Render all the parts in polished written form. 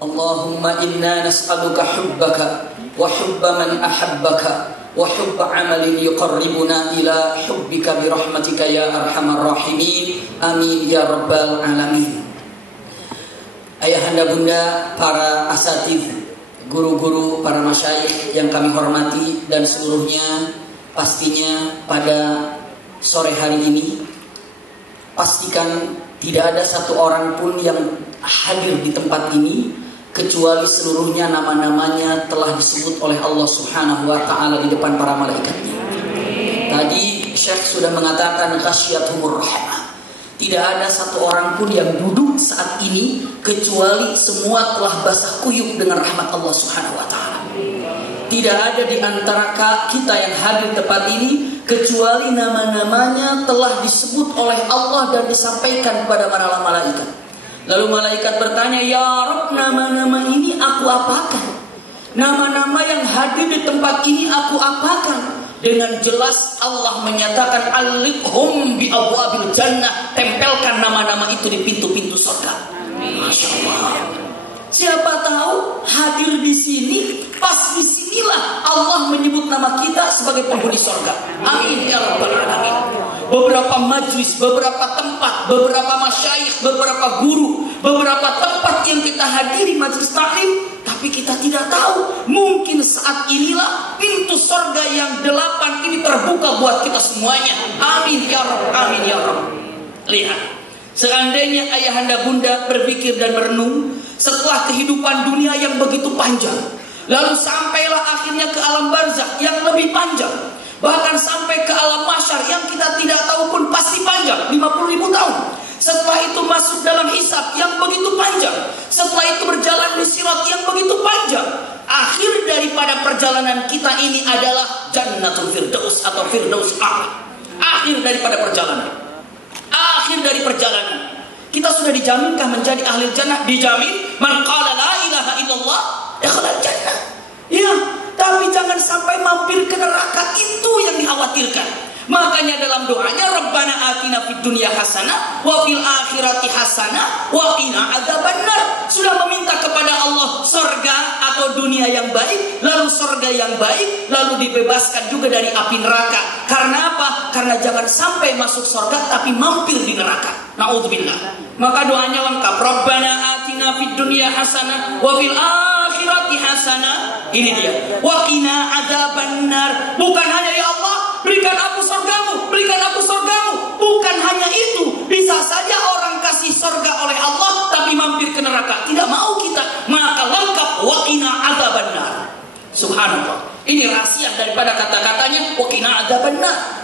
Allahumma inna nas'aluka hubbaka wa hubba man ahabbaka wa hubba amalin yuqarribuna ila hubbika birahmatika ya arhamar rahimin. Amin ya rabbal alamin. Ayahanda bunda, para asatidz, guru-guru, para masyayikh yang kami hormati dan seluruhnya, pastinya pada sore hari ini pastikan tidak ada satu orang pun yang hadir di tempat ini kecuali seluruhnya nama-namanya telah disebut oleh Allah Subhanahu wa taala di depan para malaikatnya. Tadi Syekh sudah mengatakan ghasyiyatuhur rahmah. Tidak ada satu orang pun yang duduk saat ini kecuali semua telah basah kuyup dengan rahmat Allah Subhanahu wa taala. Tidak ada di antara kita yang hadir di tempat ini kecuali nama-namanya telah disebut oleh Allah dan disampaikan kepada para malaikat. Lalu malaikat bertanya, "Ya Rabb, nama-nama ini aku apakan? Nama-nama yang hadir di tempat ini aku apakan?" Dengan jelas Allah menyatakan, "Alikhum bi abwabil jannah." Tempelkan nama-nama itu di pintu-pintu surga. Masya Allah. Siapa tahu hadir di sini, pas di sinilah Allah menyebut nama kita sebagai penghuni surga. Amin ya rabbal alamin. Beberapa majlis, beberapa tempat, beberapa masyayikh, beberapa guru, beberapa tempat yang kita hadiri majlis taklim, tapi kita tidak tahu. Mungkin saat inilah pintu surga yang 8 ini terbuka buat kita semuanya. Amin ya rabb, amin ya rabb. Lihat. Seandainya ayahanda bunda berpikir dan merenung setelah kehidupan dunia yang begitu panjang, lalu sampailah akhirnya ke alam barzakh yang lebih panjang, bahkan sampai ke alam mahsyar yang kita tidak tahu pun pasti panjang, 50.000 tahun. Setelah itu masuk dalam hisab yang begitu panjang, setelah itu berjalan di sirat yang begitu panjang. Akhir daripada perjalanan kita ini adalah Jannatul Firdaus atau Firdaus A'la. Akhir daripada perjalanan. Akhir dari perjalanan kita sudah dijaminkan menjadi ahli jannah. Dijamin man qala la ilaha illallah dakhala jannah. Ya, tapi jangan sampai mampir ke neraka, itu yang dikhawatirkan. Makanya dalam doanya Rabbana atina fid dunya hasanah wa fil akhirati hasanah wa qina adzabannar. Sudah meminta kepada Allah surga atau dunia yang baik, lalu surga yang baik, lalu dibebaskan juga dari api neraka. Karena apa? Karena jangan sampai masuk surga tapi mampir di neraka. Nauzubillah. Maka doanya lengkap. Rabbana atina fid dunya hasanah wa fil akhirati hasanah. Ini dia. Wa qina adzabannar. Bukan hanya ya Allah, berikan aku surgamu, berikan aku surgamu. Bukan hanya itu. Bisa saja orang kasih surga oleh Allah tapi mampir ke neraka. Tidak mau kita. Maka lengkap wa qina adzabannar. Subhanallah. Ini rahasia daripada kata-katanya wa qina adzabannar.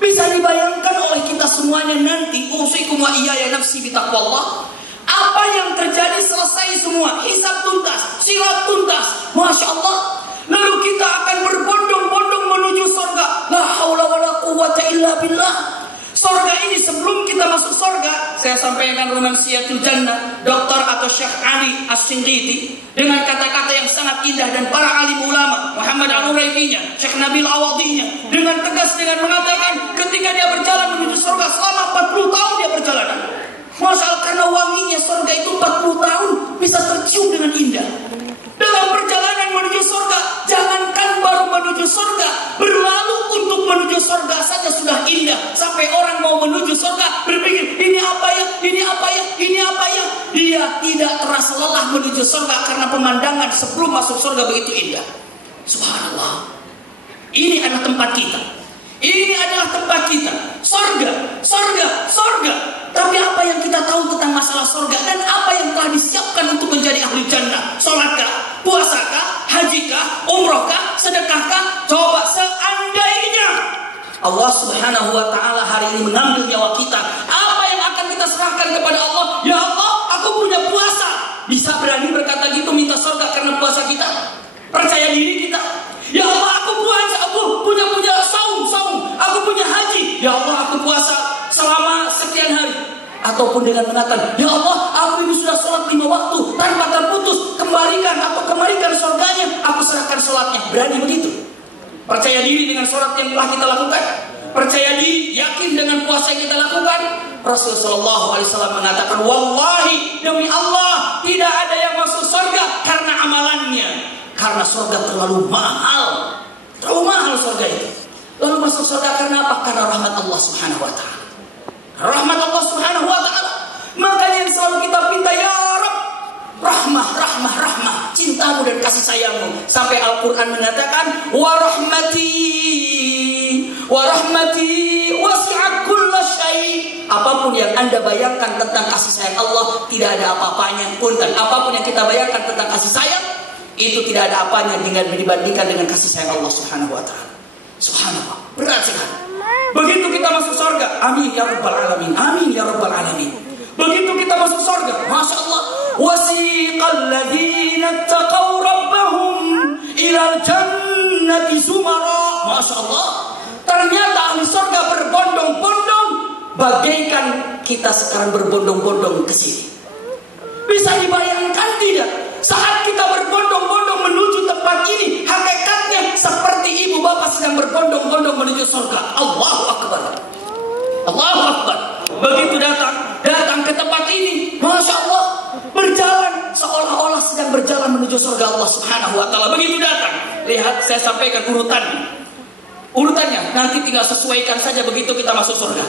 Bisa dibayangkan oleh kita semuanya nanti, usikum wa iyaya nafsi bitaqwallah. Apa yang terjadi selesai semua, hisab tuntas, sirat tuntas. Masya Allah. Lalu kita akan berbondong-bondong menuju surga. La haula wala quwwata illa billah. Surga ini sebelum kita masuk surga, saya sampaikan Romansiyatul Jannah Dr. atau Syekh Ali As-Shinqiti dengan kata-kata yang sangat indah, dan para alim ulama Muhammad Al-Uraifinya, Syekh Nabil Awadinya dengan tegas dengan mengatakan ketika dia berjalan menuju surga selama 40 tahun dia berjalanan. Masya Allah, karena wanginya surga itu 40 tahun bisa tercium dengan indah. Dalam perjalanan menuju surga, jangankan baru menuju surga, berlalu untuk menuju surga saja sudah indah. Sampai orang mau menuju surga berpikir, ini apa ya, ini apa ya, ini apa ya. Dia tidak terasa lelah menuju surga karena pemandangan sebelum masuk surga begitu indah. Subhanallah. Ini adalah tempat kita. Ini adalah tempat kita. Surga, surga, surga. Tapi apa yang kita tahu tentang masalah surga dan apa yang telah disiapkan untuk menjadi ahli jannah? Salatkah? Puasakah? Hajikah? Umrohkah? Sedekahkah? Coba seandainya Allah Subhanahu wa taala hari ini mengambil nyawa kita, apa yang akan kita serahkan kepada Allah? Ya Allah, aku punya puasa. Bisa berani berkata gitu, minta surga karena puasa kita? Percaya diri kita? Ya Allah, aku puasa, aku punya saum, aku punya haji. Ya Allah, aku puasa selama sekian hari. Ataupun dengan mengatakan, ya Allah, aku ini sudah sholat 5 waktu tanpa terputus, kembalikan surganya, aku serahkan sholatnya. Berani begitu? Percaya diri dengan sholat yang telah kita lakukan? Percaya diri, yakin dengan puasa yang kita lakukan? Rasulullah SAW mengatakan, wallahi, demi Allah, tidak ada yang masuk surga amalannya. Karena surga terlalu mahal. Terlalu mahal surga itu. Lalu masuk surga karena apa? Karena rahmat Allah Subhanahu wa taala. Rahmat Allah Subhanahu wa taala. Makanya yang selalu kita minta, ya Rabb, rahmah, rahmah, rahmah, cintamu dan kasih sayangmu. Sampai Al-Quran mengatakan, wa rahmati wasi'at kulla syai'. Apapun yang Anda bayangkan tentang kasih sayang Allah, tidak ada apa-apanya. Punten, apapun yang kita bayangkan tentang kasih sayang, itu tidak ada apanya dengan dibandingkan dengan kasih sayang Allah Subhanahu wa taala. Subhanallah, berat sekali. Begitu kita masuk surga, amin ya rabbal alamin, amin ya rabbal alamin. Begitu kita masuk surga, masya Allah, wasiqal ladzina taqaw rabbahum ilal jannati zumara. Masya Allah, ternyata ahli surga berbondong-bondong bagaikan kita sekarang berbondong-bondong ke sini. Bisa dibayangkan tidak? Saat kita berbondong-bondong menuju tempat ini, hakikatnya seperti ibu bapak sedang berbondong-bondong menuju surga. Allahu Akbar, Allahu Akbar. Begitu datang ke tempat ini, masya Allah, berjalan seolah-olah sedang berjalan menuju surga Allah Subhanahu wa taala. Begitu datang, lihat saya sampaikan urutannya, nanti tinggal sesuaikan saja begitu kita masuk surga.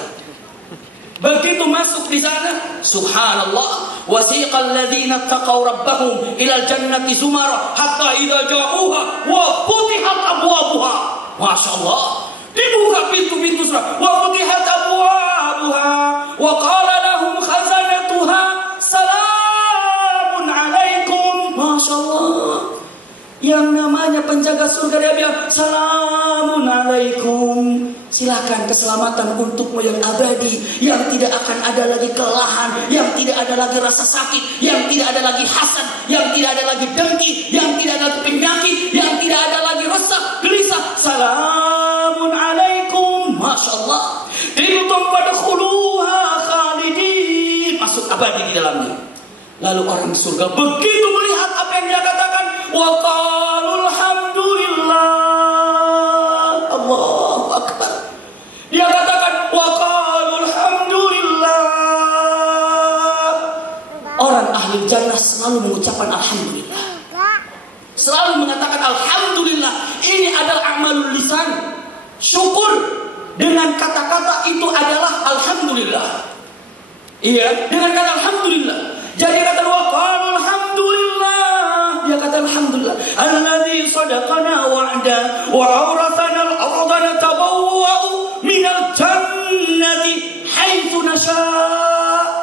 Begitu masuk di sana, subhanallah, wasiqal ladzina taqaw rabbahum ilal jannati zumara hatta idza ja'uha wa futihat abwabuha. Masyaallah, dibuka pintu-pintu surga, wa futihat abwabuha wa qala lahum khazanatuha salamun alaikum. Masyaallah, yang namanya penjaga surga dia bilang salamun alaikum, silakan keselamatan untukmu yang abadi, yang tidak akan ada lagi kelelahan, yang tidak ada lagi rasa sakit, yang tidak ada lagi hasad, yang tidak ada lagi dengki, yang tidak ada lagi penyakit, yang tidak ada lagi resah, gelisah. Salamun alaikum. Masya Allah, Tiltum fadkhuluha khalidin, masuk abadi di dalamnya. Lalu orang surga begitu melihat apa yang dia katakan, wa qalul hamdulillah. Allahu Akbar. Dia katakan wa qalul hamdulillah. Orang ahli jannah selalu mengucapkan alhamdulillah. Selalu mengatakan alhamdulillah. Ini adalah amalul lisan. Syukur dengan kata-kata itu adalah alhamdulillah. Iya, dengan kata alhamdulillah. Jadi kata wa qalul hamdulillah. Dia kata alhamdulillah. Alladzi sadaqana wa'da wa awrathana al-ardha natabawwa'u minal jannati haitsu nasha.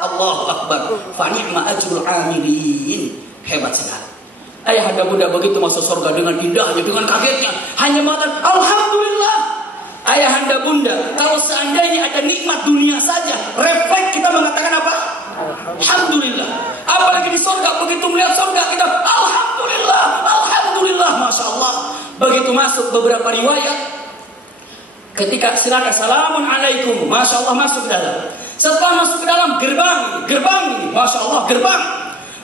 Allahu Akbar. Fa ni'ma ajrul 'amilin. Hebat sekali. Ayah anda bunda begitu masuk surga dengan indahnya, dengan kagetnya, hanya mengatakan alhamdulillah. Ayah anda bunda, kalau seandainya ada nikmat dunia saja, refleks kita mengatakan apa? Alhamdulillah. Apalagi di surga, begitu melihat surga kita alhamdulillah, alhamdulillah, masya Allah. Begitu masuk beberapa riwayat, ketika silakan salamun alaikum, masya Allah, masuk ke dalam. Setelah masuk ke dalam gerbang ini, masya Allah, gerbang.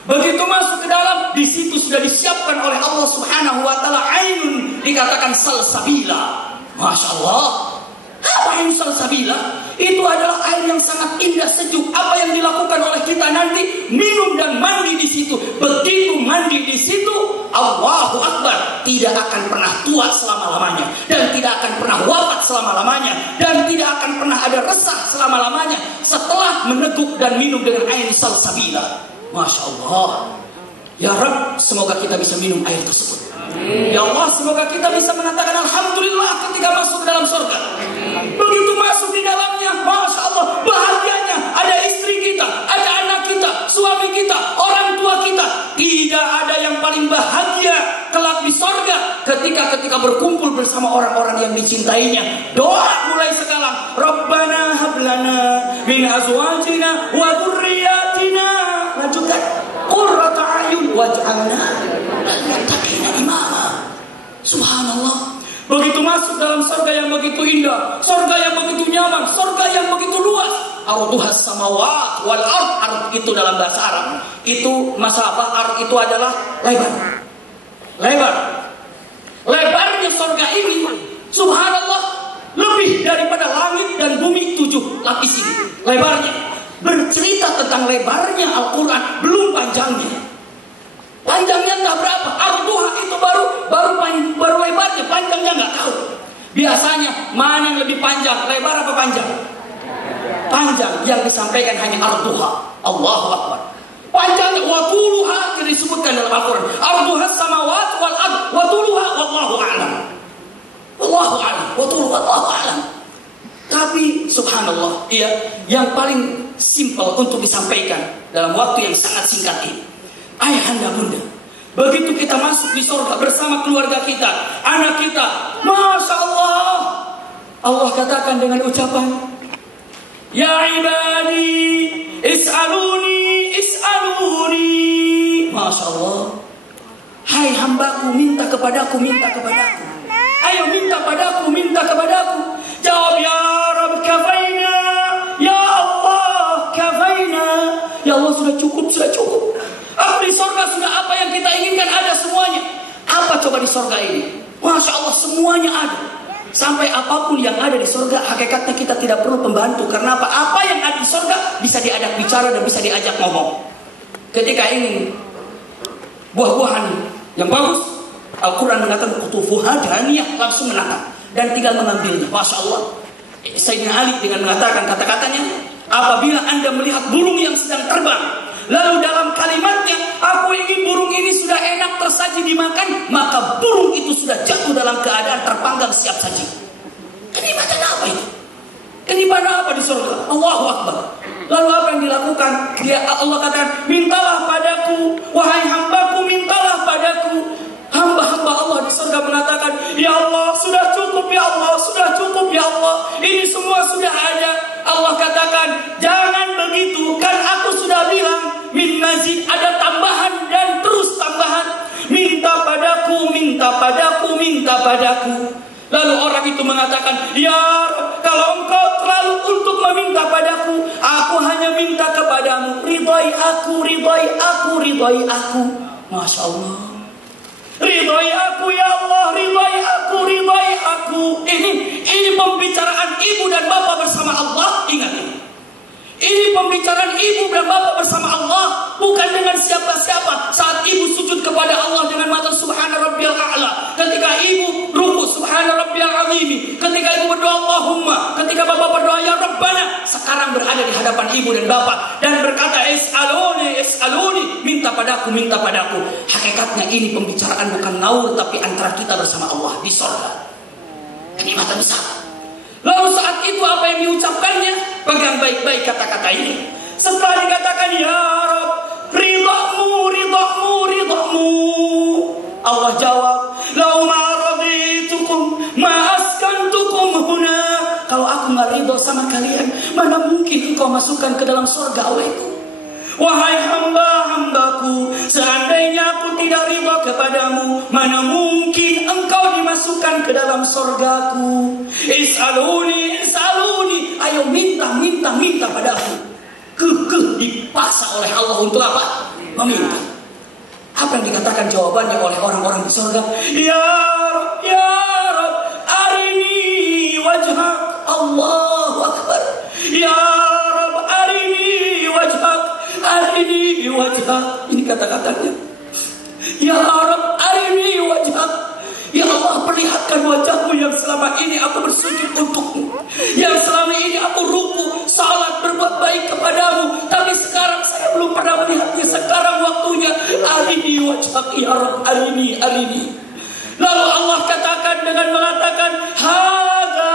Begitu masuk ke dalam, di situ sudah disiapkan oleh Allah Subhanahu wa taala ainun, dikatakan salsabila. Masya Allah. Apa yang salsabila? Itu adalah air yang sangat indah, sejuk. Apa yang dilakukan oleh kita nanti? Minum dan mandi di situ. Begitu mandi di situ, Allahu Akbar, tidak akan pernah tua selama-lamanya, dan tidak akan pernah wafat selama-lamanya, dan tidak akan pernah ada resah selama-lamanya setelah meneguk dan minum dengan air salsabila. Masya Allah. Ya Rabb, semoga kita bisa minum air tersebut. Ya Allah, semoga kita bisa mengatakan alhamdulillah ketika masuk ke dalam surga. Begitu masuk di dalamnya, masya Allah, bahagianya. Ada istri kita, ada anak kita, suami kita, orang tua kita. Tidak ada yang paling bahagia kelak di surga ketika berkumpul bersama orang-orang yang dicintainya. Doa mulai sekarang, Rabbana hablana min azwajina wa dzurriyyatina, lanjutkan, qurrata a'yun waj'alna lil muttaqina imama. Subhanallah. Begitu masuk dalam surga yang begitu indah, surga yang begitu nyaman, surga yang begitu luas. Arduhas samawat wal ard. Ard itu dalam bahasa Arab itu masalah. Ard itu adalah lebar. Lebarnya surga ini, subhanallah, lebih daripada langit dan bumi 7 lapis ini. Lebarnya. Bercerita tentang lebarnya Al-Quran, belum panjangnya. Panjangnya entah berapa. Arduha itu baru lebarnya, panjangnya nggak tahu. Biasanya mana yang lebih panjang, lebar apa panjang? Panjang. Yang disampaikan hanya arduha. Allahu Akbar. Panjangnya watuluha disebutkan dalam Al-Quran. Arduha samawat wal ard watuluha wallahu a'lam. Wallahu a'lam. Watuluha wallahu a'lam. Tapi subhanallah, yang paling simpel untuk disampaikan dalam waktu yang sangat singkat ini. Ayahanda bunda, begitu kita masuk di surga bersama keluarga kita, anak kita, Masya Allah, Allah katakan dengan ucapan, Ya ibadi, is'aluni, is'aluni. Masya Allah, hai hambaku, minta kepadaku, minta kepadaku. Ayo minta padaku, minta kepadaku. Jawab, Ya Rabb, kafaina. Ya Allah, kafaina. Ya Allah, sudah cukup, sudah cukup. Di sorga sudah apa yang kita inginkan ada semuanya. Apa coba di sorga ini? Masya Allah, semuanya ada. Sampai apapun yang ada di sorga, hakikatnya kita tidak perlu pembantu. Karena apa? Apa yang ada di sorga bisa diajak bicara dan bisa diajak ngomong. Ketika ingin buah-buahan yang bagus, Al-Quran mengatakan kutufuha daniyah, langsung menatap dan tinggal mengambilnya. Masya Allah. Sayyidina Ali dengan mengatakan kata-katanya, apabila Anda melihat burung yang sedang terbang, lalu dalam kalimatnya, aku ingin burung ini sudah enak tersaji dimakan, maka burung itu sudah jatuh dalam keadaan terpanggang siap saji. Kenikmatan apa ini? Kenikmatan apa di surga? Allahu Akbar. Lalu apa yang dilakukan? Allah katakan, mintalah padaku, wahai hambaku, mintalah padaku. Hamba-hamba Allah di surga mengatakan, Ya Allah, sudah cukup ya Allah, sudah cukup ya Allah. Ini semua sudah ada. Allah katakan, jangan begitu, kan aku sudah bilang, min mazid, ada tambahan dan terus tambahan. Minta padaku, minta padaku, minta padaku. Lalu orang itu mengatakan, Ya Rabb, kalau engkau terlalu untuk meminta padaku, aku hanya minta kepadamu. Ridhai aku, ridhai aku, ridhai aku. Masya Allah. Ridhai aku ya Allah, ridhai aku, ridhai aku. Ini pembicaraan ibu dan bapak bersama Allah. Ingat ini pembicaraan ibu dan bapak bersama Allah, bukan dengan siapa-siapa. Saat ibu sujud kepada Allah dengan mata subhana rabbiyal a'la, ketika ibu ruku subhana rabbiyal azim, ketika ibu berdoa Allahumma, ketika bapak berdoa ya Rabbana, sekarang berada di hadapan ibu dan bapak dan berkata is'aluni, is'aluni, minta padaku, minta padaku. Hakikatnya ini pembicaraan bukan ngaur, tapi antara kita bersama Allah di surga. Kenikmatan besar. Lalu saat itu apa yang diucapkannya? Pegang baik-baik kata-kata ini. Setelah dikatakan ya Rabb, ridhamu, ridhamu, ridhamu, Allah jawab, lau ma raditukum ma askantukum huna. Kalau aku nggak ridho sama kalian, mana mungkin engkau masukkan ke dalam surga olehku. Wahai hamba-hambaku, seandainya aku tidak ridha kepadamu, mana mungkin engkau dimasukkan ke dalam surgaku. Is'aluni, is'aluni, ayo minta, minta, minta padaku. Kekeh dipaksa oleh Allah untuk apa? Meminta. Apa yang dikatakan jawabannya oleh orang-orang di surga? Ya Rabb, ya Rabb, arini wajhak. Allahu Akbar. Ya Rabb, arini wajhak. Arini wajhak. Ini kata-katanya. Ya Rabb, arini wajhak. Ya Allah, perlihatkan wajahmu yang selama ini aku bersujud untukmu, yang selama ini aku ruku, salat, berbuat baik kepadamu, tapi sekarang saya belum pernah melihatnya. Sekarang waktunya. Arini wajhak ya Rabb, arini, arini. Lalu Allah katakan dengan mengatakan, hadza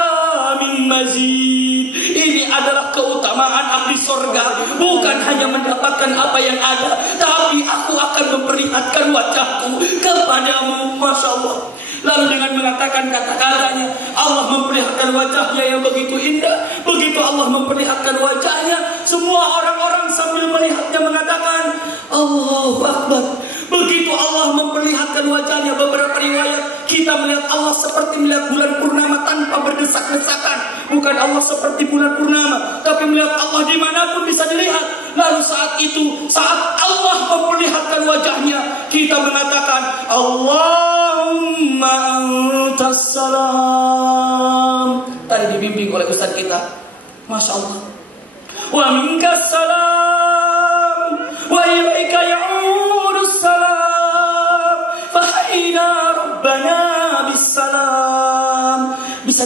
min mazid. Ini adalah keutamaan ahli surga. Bukan hanya mendapatkan apa yang ada, tapi aku akan memperlihatkan wajahku kepadamu. Masya Allah. Lalu dengan mengatakan kata-katanya, Allah memperlihatkan wajahnya yang begitu indah. Begitu Allah memperlihatkan wajahnya, semua orang-orang sambil melihatnya mengatakan, Allahu Akbar. Begitu Allah memperlihatkan wajahnya, beberapa riwayat kita melihat Allah seperti melihat bulan purnama tanpa berdesak-desakan. Bukan Allah seperti bulan purnama, tapi melihat Allah dimanapun bisa dilihat. Lalu saat itu, saat Allah memperlihatkan wajahnya, kita mengatakan, Allahumma antas salam. Tadi dibimbing oleh Ustaz kita, Masya Allah. Wa minkas salam wa ilaika ya'udus salam.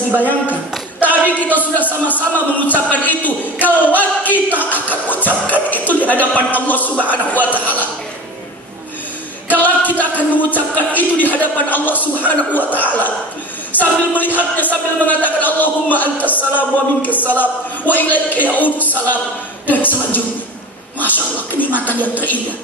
dibayangkan. Tadi kita sudah sama-sama mengucapkan itu. Kelak kita akan mengucapkan itu di hadapan Allah Subhanahu wa taala. Kelak kita akan mengucapkan itu di hadapan Allah Subhanahu wa taala. Sambil melihatnya, sambil mengatakan Allahumma antas salam wa minkas salam wa ilaika ya'udus salam. Dan selanjutnya, Masya Allah, kenikmatan yang terindah.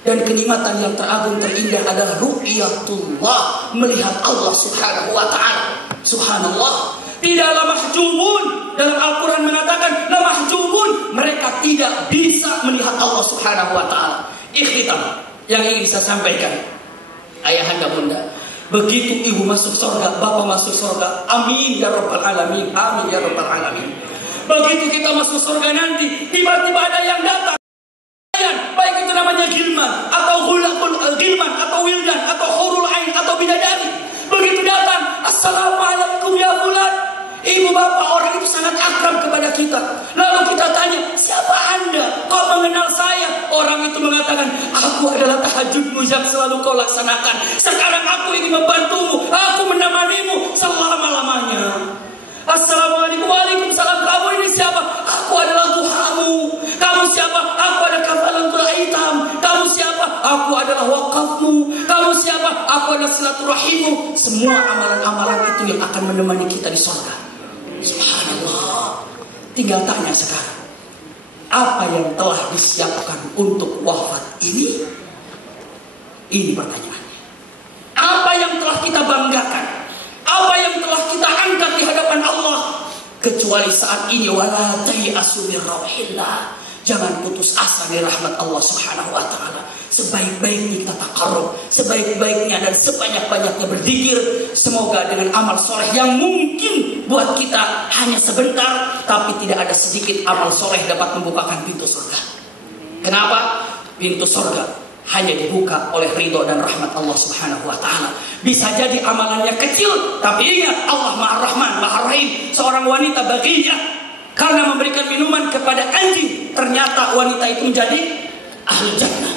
Dan kenikmatan yang teragung terindah adalah ru'yatullah, melihat Allah Subhanahu wa ta'ala. Subhanallah, tidaklah mahjubun. Dalam Al-Quran mengatakan la mahjubun, mereka tidak bisa melihat Allah Subhanahu wa ta'ala. Ikhtitam yang ingin saya sampaikan, ayahanda bunda, begitu ibu masuk surga, bapak masuk surga, amin ya rabbal alamin, amin ya rabbal alamin. Begitu kita masuk surga nanti, tiba-tiba ada yang datang, baik itu namanya gilman atau gilman atau wildan atau hurul ain atau bidadari. Begitu datang, assalamualaikum ya fulan. Ibu bapak, orang itu sangat akrab kepada kita. Lalu kita tanya, siapa anda? Kau mengenal saya? Orang itu mengatakan, aku adalah tahajudmu yang selalu kau laksanakan. Sekarang aku ingin membantumu, aku menemanimu selama-lamanya. Assalamualaikum, waalaikumsalam. Kamu ini siapa? Aku adalah duhamu. Kamu siapa? Aku ada kafalatul hitam. Kamu siapa? Aku adalah wakafmu. Kamu siapa? Aku adalah silaturahimmu. Semua amalan-amalan itu yang akan menemani kita di surga. Subhanallah. Tinggal tanya sekarang, apa yang telah disiapkan untuk wafat ini? Ini pertanyaannya. Apa yang telah kita banggakan? Apa yang telah kita angkat di hadapan Allah? Kecuali saat ini, wala tayasu min rauhillah. Jangan putus asa dari rahmat Allah Subhanahu wa taala. Sebaik-baiknya kita taqarrub, sebaik-baiknya dan sebanyak-banyaknya berzikir, semoga dengan amal soleh yang mungkin buat kita hanya sebentar, tapi tidak ada sedikit amal soleh dapat membukakan pintu surga. Kenapa? Pintu surga hanya dibuka oleh ridho dan rahmat Allah Subhanahu wa taala. Bisa jadi amalannya kecil, tapi ingat Allah Maha Rahman, Maha Rahim. Seorang wanita baginya karena memberikan minuman kepada anjing, ternyata wanita itu menjadi ahli jannah.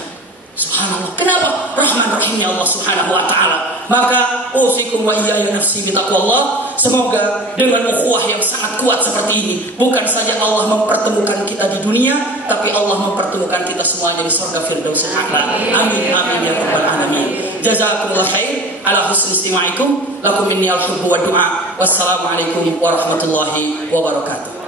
Subhanallah. Kenapa? Rahman Rahimnya Allah Subhanahu wa taala. Maka usikum wa iyaya nafsi bitaqwallah. Semoga dengan ukhuwah yang sangat kuat seperti ini, bukan saja Allah mempertemukan kita di dunia, tapi Allah mempertemukan kita semuanya di surga Firdausul A'la. Amin amin ya rabbal alamin. Jazakumullah khair ala husni istima'ikum. Lakum minni al-hubbu wa du'a. Wassalamualaikum warahmatullahi wabarakatuh.